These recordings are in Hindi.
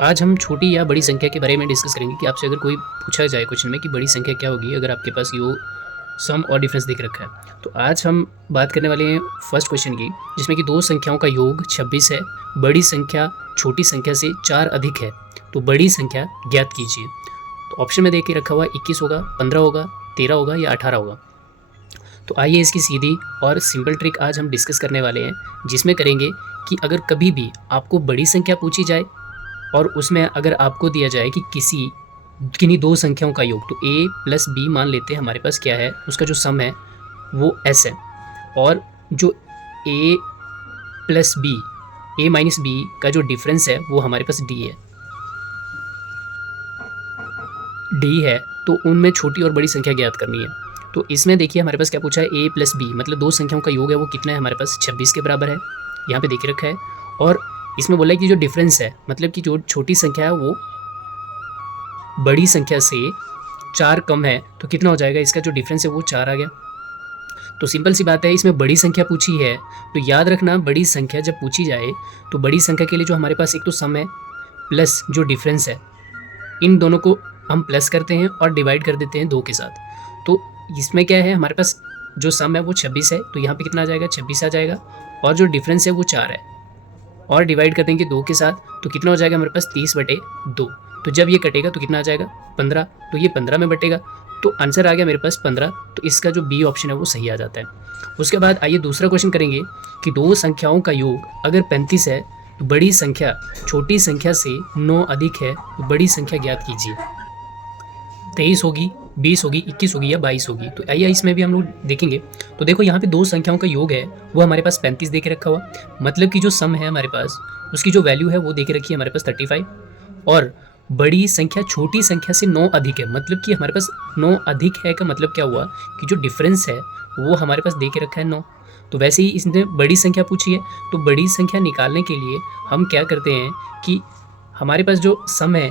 आज हम छोटी या बड़ी संख्या के बारे में डिस्कस करेंगे कि आपसे अगर कोई पूछा जाए क्वेश्चन में कि बड़ी संख्या क्या होगी अगर आपके पास यो सम और डिफरेंस दिख रखा है। तो आज हम बात करने वाले हैं फर्स्ट क्वेश्चन की, जिसमें कि दो संख्याओं का योग 26 है, बड़ी संख्या छोटी संख्या से 4 अधिक है, तो बड़ी संख्या ज्ञात कीजिए। तो ऑप्शन में दे के रखा हुआ 21 होगा, 15 होगा, 13 होगा या 18 होगा। तो आइए इसकी सीधी और सिंपल ट्रिक आज हम डिस्कस करने वाले हैं, जिसमें करेंगे कि अगर कभी भी आपको बड़ी संख्या पूछी जाए और उसमें अगर आपको दिया जाए कि किन्हीं दो संख्याओं का योग, तो a प्लस बी मान लेते हैं हमारे पास क्या है, उसका जो सम है वो s है, और जो a plus b, a minus b का जो डिफरेंस है वो हमारे पास d है। तो उनमें छोटी और बड़ी संख्या ज्ञात करनी है। तो इसमें देखिए हमारे पास क्या पूछा है, a प्लस बी मतलब दो संख्याओं का योग है वो कितना है हमारे पास 26 के बराबर है, यहाँ पे देख रखा है। और इसमें बोला है कि जो डिफरेंस है मतलब कि जो छोटी संख्या है वो बड़ी संख्या से 4 कम है, तो कितना हो जाएगा, इसका जो डिफरेंस है वो 4 आ गया। तो सिंपल सी बात है, इसमें बड़ी संख्या पूछी है तो याद रखना बड़ी संख्या जब पूछी जाए तो बड़ी संख्या के लिए जो हमारे पास एक तो सम है प्लस जो डिफरेंस है, इन दोनों को हम प्लस करते हैं और डिवाइड कर देते हैं 2 के साथ। तो इसमें क्या है, हमारे पास जो सम है वो 26 है, तो यहाँ पे कितना आ जाएगा, 26 आ जाएगा, और जो डिफरेंस है वो 4 है, और डिवाइड कर देंगे 2 के साथ, तो कितना हो जाएगा हमारे पास 30/2। तो जब ये कटेगा तो कितना आ जाएगा 15, तो ये 15 में बटेगा, तो आंसर आ गया मेरे पास 15। तो इसका जो बी ऑप्शन है वो सही आ जाता है। उसके बाद आइए दूसरा क्वेश्चन करेंगे कि दो संख्याओं का योग अगर 35 है तो बड़ी संख्या छोटी संख्या से 9 अधिक है, तो बड़ी संख्या ज्ञात कीजिए। 23 होगी, 20 होगी, 21 होगी या 22 होगी। तो आइए इसमें भी हम लोग देखेंगे। तो देखो यहाँ पे दो संख्याओं का योग है वो हमारे पास 35 दे के रखा हुआ, मतलब कि जो सम है हमारे पास उसकी जो वैल्यू है वो दे के रखी है हमारे पास 35, और बड़ी संख्या छोटी संख्या से 9 अधिक है, मतलब कि हमारे पास 9 अधिक है का मतलब क्या हुआ कि जो डिफरेंस है वो हमारे पास दे के रखा है 9। तो वैसे ही इसने बड़ी संख्या पूछी है, तो बड़ी संख्या निकालने के लिए हम क्या करते हैं कि हमारे पास जो सम है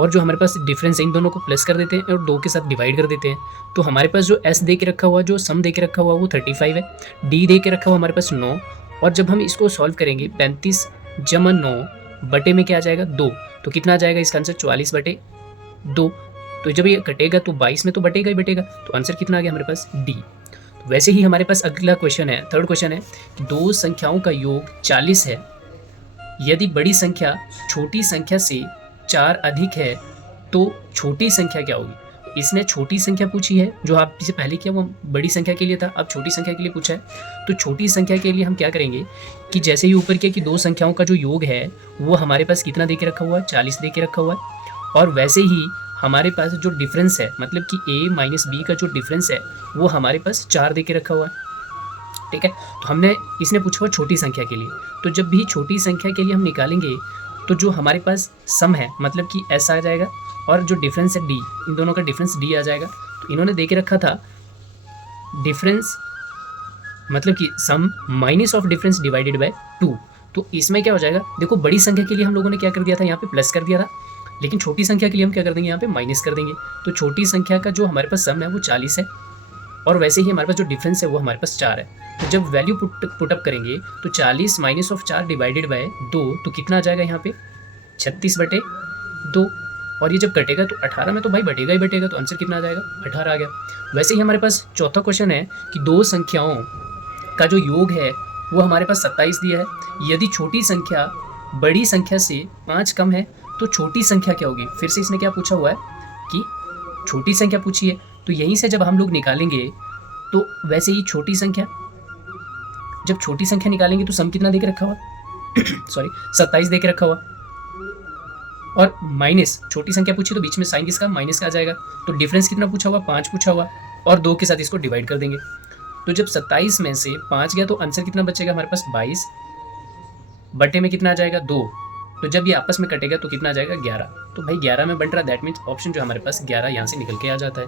और जो हमारे पास डिफरेंस है इन दोनों को प्लस कर देते हैं और 2 के साथ डिवाइड कर देते हैं। तो हमारे पास जो s दे के रखा हुआ, जो सम दे के रखा हुआ वो 35 है, d दे के रखा हुआ हमारे पास 9, और जब हम इसको सॉल्व करेंगे 35 जमा 9 बटे में क्या आ जाएगा 2, तो कितना आ जाएगा इसका आंसर 44/2। तो जब ये कटेगा तो 22 में तो बटेगा ही बटेगा, तो आंसर कितना आ गया हमारे पास d। तो वैसे ही हमारे पास अगला क्वेश्चन है, थर्ड क्वेश्चन है कि दो संख्याओं का योग 40 है, यदि बड़ी संख्या छोटी संख्या से 4 अधिक है तो छोटी संख्या क्या होगी। इसने छोटी संख्या पूछी है, जो आप इसे पहले किया वो बड़ी संख्या के लिए था, अब छोटी संख्या के लिए पूछा है। तो छोटी संख्या के लिए हम क्या करेंगे कि जैसे ही ऊपर किया कि दो संख्याओं का जो योग है वो हमारे पास कितना दे के रखा हुआ है, 40 दे के रखा हुआ है, और वैसे ही हमारे पास जो डिफरेंस है मतलब कि a माइनस बी का जो डिफरेंस है वो हमारे पास 4 दे के रखा हुआ है। ठीक है, तो हमने इसने पूछा हुआ छोटी संख्या के लिए, तो जब भी छोटी संख्या के लिए हम निकालेंगे तो जो हमारे पास सम है मतलब कि s आ जाएगा, और जो डिफरेंस है d, इन दोनों का डिफरेंस d आ जाएगा। तो इन्होंने दे के रखा था डिफरेंस मतलब कि sum minus of difference divided by 2। तो इसमें क्या हो जाएगा, देखो बड़ी संख्या के लिए हम लोगों ने क्या कर दिया था, यहाँ पे प्लस कर दिया था, लेकिन छोटी संख्या के लिए हम क्या कर देंगे, यहाँ पे माइनस कर देंगे। तो छोटी संख्या का जो हमारे पास सम है वो 40 है, और वैसे ही हमारे पास जो डिफरेंस है वो हमारे पास 4 है। तो जब वैल्यू पुटअप करेंगे तो 40 माइनस ऑफ 4 डिवाइडेड बाय 2, तो कितना आ जाएगा यहाँ पे 36/2, और ये जब कटेगा तो 18 में तो भाई बटेगा ही बटेगा, तो आंसर कितना आ जाएगा 18 आ गया। वैसे ही हमारे पास चौथा क्वेश्चन है कि दो संख्याओं का जो योग है वो हमारे पास 27 दिया है, यदि छोटी संख्या बड़ी संख्या से 5 कम है तो छोटी संख्या क्या होगी। फिर से इसने क्या पूछा हुआ है कि छोटी संख्या पूछी है, तो यहीं से जब हम लोग निकालेंगे तो वैसे ही छोटी संख्या, जब छोटी संख्या निकालेंगे तो सम कितना दे के रखा हुआ सॉरी 27 दे के रखा हुआ, और माइनस छोटी संख्या पूछी तो बीच में साइन किसका, माइनस का आ जाएगा। तो डिफरेंस कितना पूछा हुआ, 5 पूछा हुआ, और 2 के साथ इसको डिवाइड कर देंगे। तो जब 27 में से 5 गया तो आंसर कितना बचेगा हमारे पास 22 बटे में कितना आ जाएगा 2। तो जब ये आपस में कटेगा तो कितना आ जाएगा 11। तो भाई 11 में बन रहा, दैट मीन्स ऑप्शन जो हमारे पास 11 यहाँ से निकल के आ जाता है।